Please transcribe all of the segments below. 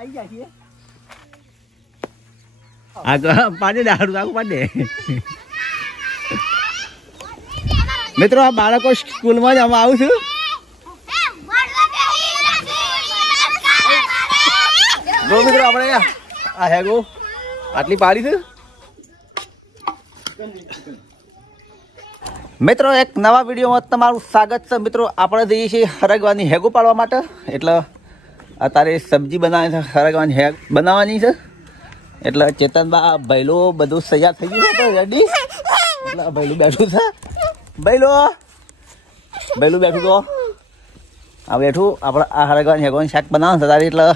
આવી જાય છે. આ પાડે દારૂ આખું પાડે. મિત્રો, આ બાળકો સ્કૂલમાં જ અમે આવું છું. જો મિત્રો, આપણે આ હેગો આટલી પાડી છે. મિત્રો, એક નવા વિડીયોમાં તમારું સ્વાગત છે. મિત્રો, આપણે જઈએ છીએ હરગવાની હેગો પાડવા માટે. એટલે અત્યારે સબ્જી બનાવે છે હરગવાની હેગ બનાવવાની છે. એટલે ચેતનબા ભૈલો બધું સજા થઈ ગયું હતું રેડી એટલે ભૈલું બેઠું છે. ભૈલો ભૈલું બેઠું તો. આ બેઠું આપણે આ હરગવાની હેગવાની શાક બનાવવાનું છે તારે એટલે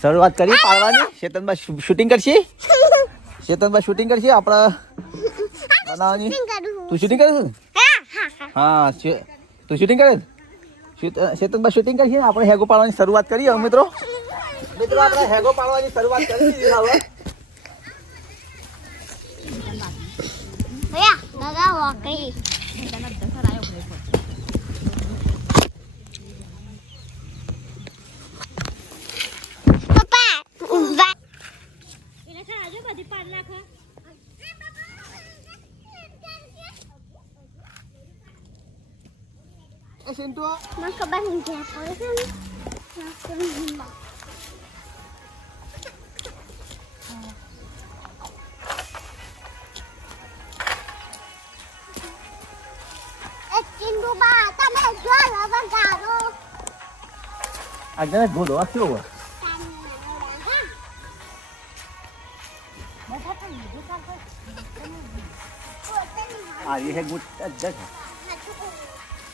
શરૂઆત કરી પાડવાની. ચેતનબા શૂટિંગ કરશે? ચેતનબા શૂટિંગ કરશે આપણે બનાવવાની. તું શૂટિંગ કરે છે? હા તું શૂટિંગ કરે ચેતનબા શૂટિંગ કરીએ આપણે હેગો પાડવાની શરૂઆત કરીએ મિત્રો. મિત્રો, આપણે હેગો પાડવાની શરૂઆત કરી દીધી હવે. એ સિંટુ આગળ ગોળો આ કેવો? આ એ ગુટ જ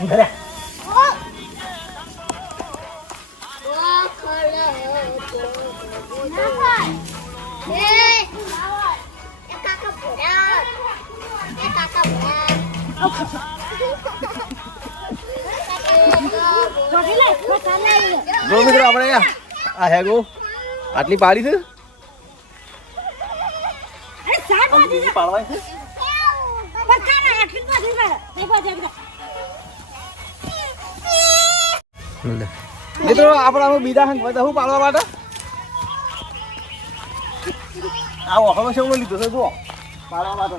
ચાલ રાખ ચાલુ છે જો મિત્રો આપણે આ હેગો? આટલી પાડી છે? આમ બીજી પાડવાની છે મિત્રો, આપણે આમાં બીજા હંગ બધા શું પાડવા માટે? આ ઓખલો છે લીધો છે, જુઓ. પાડવા માટે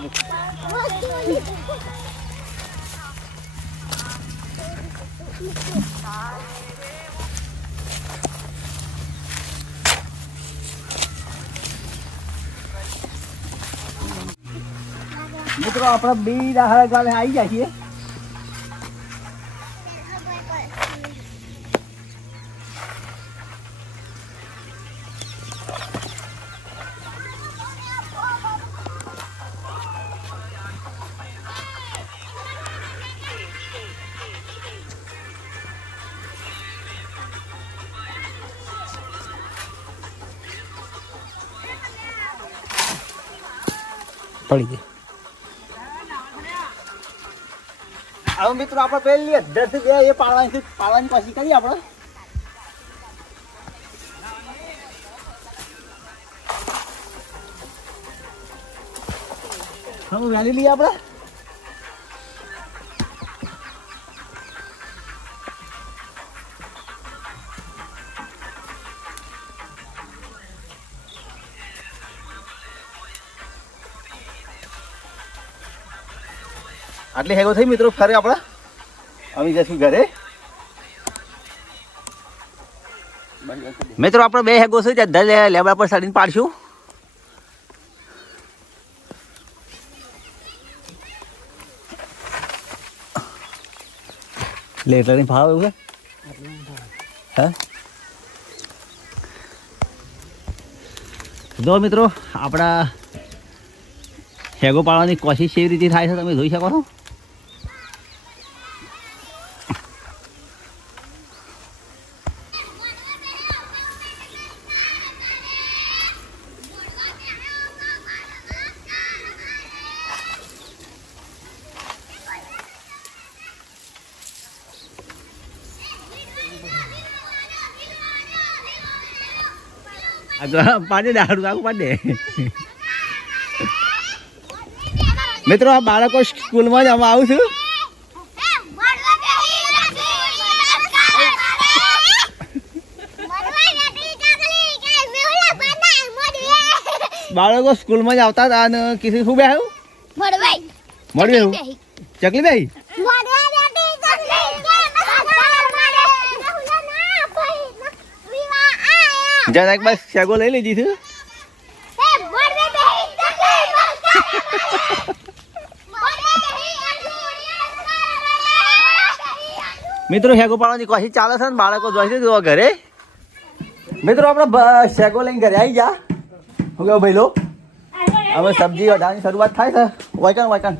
મિત્રો, આપણે બી દાખલા આવી જાય છીએ પડી ગઈ. હવે મિત્રો, આપણે પેલી થી બે એ પાડવાની પાડવાની પછી કરીએ આપણે. હવે વહેલી લઈએ આપણે. આટલી હેગો થઈ મિત્રો, ફરે આપણે આવી જશું ઘરે. મિત્રો, આપણે બે હેગો છે, ત્યાં ધ લેબડા પર સાડીને પાડશું. લેટરની ભાવ એવું છે? હે? જો મિત્રો, આપણા હેગો પાડવાની કોશિશ કેવી રીતે થાય છે, તમે જોઈ શકો છો. પાડે દારૂ આખું પાડે મિત્રો આ બાળકો સ્કૂલમાં જ અમે આવું છું બાળકો સ્કૂલમાં જ આવતા હતા અને કીધું શું બેહ્યું મળ્યું ચકલી બેહી બસ શેગો લઈ લીધી છે મિત્રો શેગો પાડવાની કોશિશ ચાલે છે ને બાળકો જોઈ છે ઘરે. મિત્રો આપણે શેગો લઈને ઘરે આવી જા હું કહું ભાઈ લો. હવે સબ્જી અઢારની શરૂઆત થાય છે. વાયકન વાયકન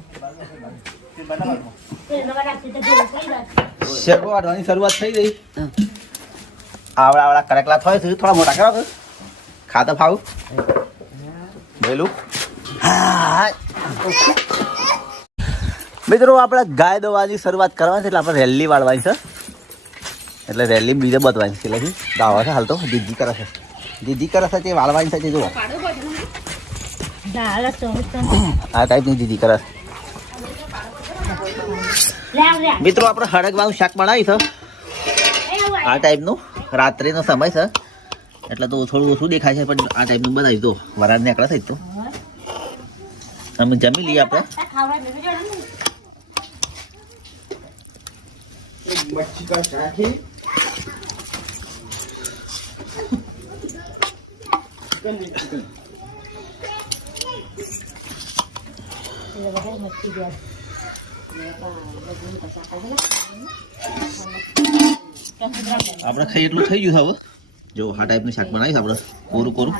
શેગો અઢારની શરૂઆત થઈ ગઈ. આવડા આવડા કરેકલા થાય છે થોડા મોટા કરો છે ખાતા ફાવ. ભેલું મિત્રો આપણે ગાય દવાની શરૂઆત કરવાની છે એટલે આપણે રેલી વાળવાની છે. એટલે રેલી બીજે બતવાની છે એટલે દાવા છે હાલ તો દીદી કરે છે. દીદી કરે છે તે વાળવાની છે તે જુઓ. આ ટાઈપની દીદી કરે છે. મિત્રો આપણે હળગવાનું શાક બનાવી છે. આ ટાઈપનું. રાત્રિનો સમય છે. એટલે તો થોડું ઓછું દેખાય છે, પણ આ ટાઈપનું બનાવી દો. વરાળ નીકળે છે તો. અમે જમી લઈએ આપણે. આપણે ખાઈ એટલું થઈ ગયું હવે. જો આ ટાઈપનું શાક બનાવીશ આપણે. કોરું કોરું.